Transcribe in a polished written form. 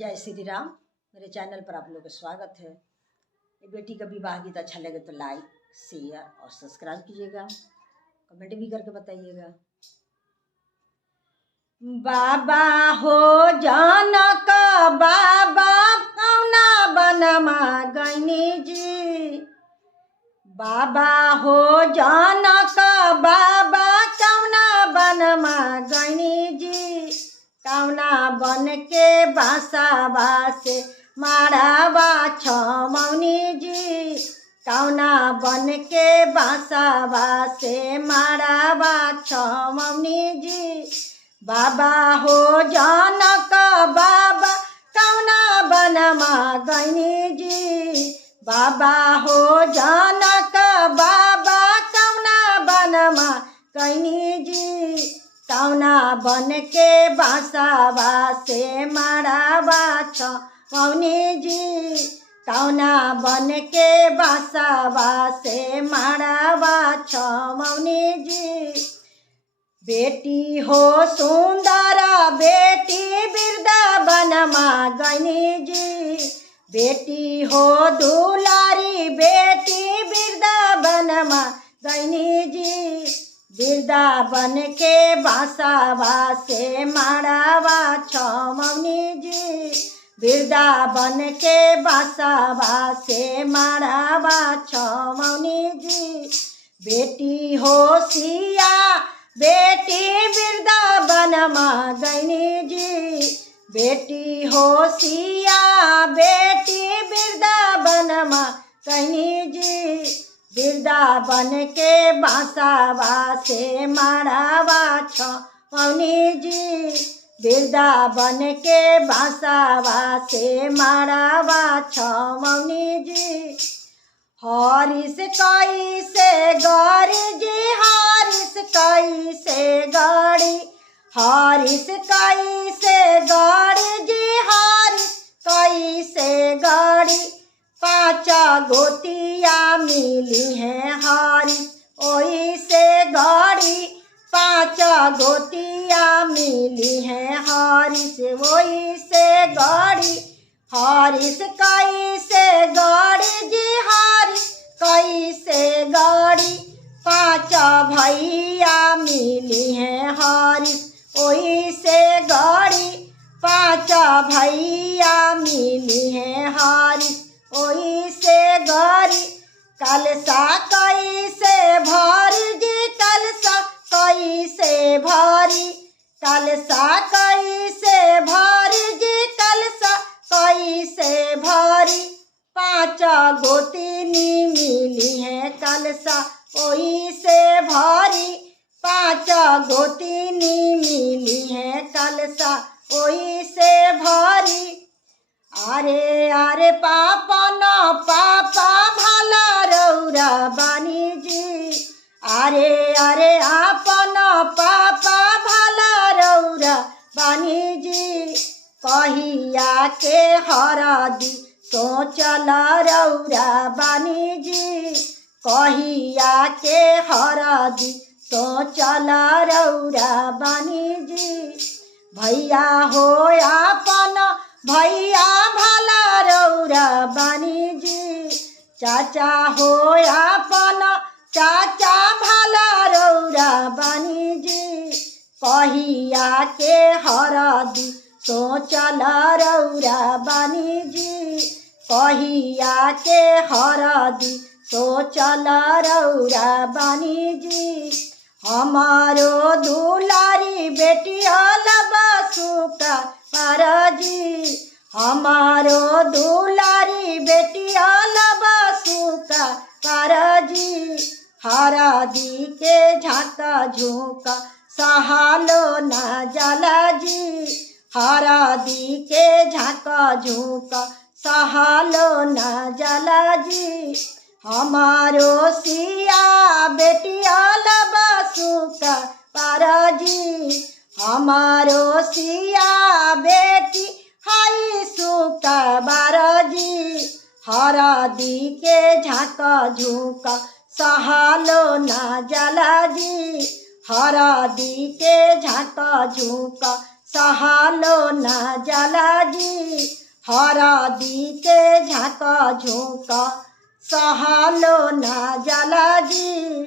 जय श्री राम। मेरे चैनल पर आप लोगों का स्वागत है। बेटी का विवाह गीत अच्छा लगे तो लाइक शेयर और सब्सक्राइब कीजिएगा, कमेंट भी करके बताइएगा। बाबा हो जनक बाबा कौना बनमा गैनी जी, बाबा हो जनक बाबा कौना बनमा गैनी जी, कौना बन के बासाबा से माराबा छमौनी जी, कौना बन के बासाबा से माराबा छमौनी जी, बाबा हो जनक बाबा कौना बनमा गैनी जी, बाबा हो जनक बाबा कौना बनमा गैनी जी, कौना बन के बासाबा से माराबा छमौनी जी, कौना बन के बासाबा से माराबा छमौनी जी, बेटी हो सुंदर बेटी वृंदावनमा गैनी जी, बेटी हो दुलारी बेटी वृंदावनमा गैनी जी, वृंदावन के बासाबा से माराबा छमौनी जी, वृंदावन के बासाबा से माराबा छमौनी जी, बेटी हो सिया बेटी वृंदावनमा गैनी जी, बेटी हो सिया बेटी वृंदावनमा गैनी जी, वृंदावन के बासाबा से माराबा छमौनी जी, वृंदावन के बासाबा से माराबा छमौनी जी, हरिस कैसे गौरी जी हरिस कैसे गौरी, हरिस कैसे गौरी जी हरिस कैसे गौरी, पाँच गोतिया मिली हैं हरिस ओही से गौरी, पाँच गोतिया मिली हैं हरिस ओही से गौरी, हरिस कैसे गौरी जी हरिस कैसे गौरी, पाँच भैया मिली हैं हरिस ओही से गौरी, पाँच भैया मिली हैं हरिस ओही से गौरी, कलसा कैसे भरी जी कलसा कैसे भरी, कलसा कैसे भरी जी कलसा कैसे भरी, पाँच गोतिनी मिली हैं कलसा ओही से भरी, पाँच गोतिनी मिली हैं कलसा ओही से भरी, अरे अरे पापा न पापा भला रौरा बानी जी, अरे अरे आपन पापा भला रौरा बानी जी, कहिया के हरदी सोचल रौरा बानी जी, कहिया के हरदी सोचल रौरा बानी जी, भैया हो आपन भैया भला रौरा बानी जी, चाचा हो आपन चाचा भला रौरा बानी जी, कहिया के हरदी सोचल रौरा बानी जी, कहिया के हरदी सोचल रौरा बानी जी, हमारो दुलारी बेटिया बसुका पारजी, हमारो दुलारी बेटिया बसुका पारजी, हरदी के झाका झुका सहालो ना जाला जी, हरदी के झाका झुका सहालो ना जाला जी, हमारो सिया बेटिया बसुका पारजी, हमारो सिया बेटी हाई सुका बारजी, हरदी के झाका झुका सहालो ना जाला जी, हरदी के झाका झुका सहालो ना जाला जी। नदी के झाका झोंका सहलो ना जाला जी।